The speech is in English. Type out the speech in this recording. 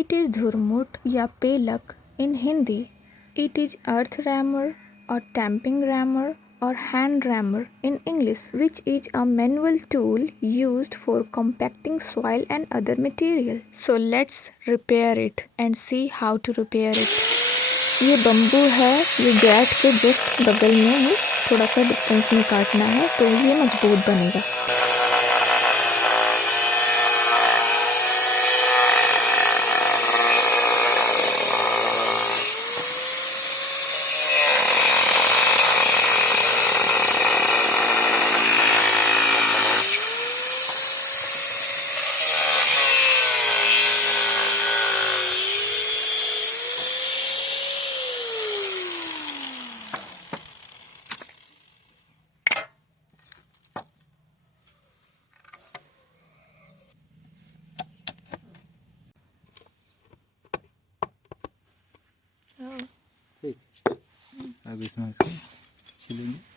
It is Durmut या pelak in Hindi. It is earth rammer or tamping rammer or hand rammer in English, which is a manual tool used for compacting soil and other material. So let's repair it and see how to repair it. ये bamboo है, ये gate के just बगल में ही थोड़ा सा distance में काटना है तो ये मजबूत बनेगा. ठीक. अब इसमें इसको छिलेंगे.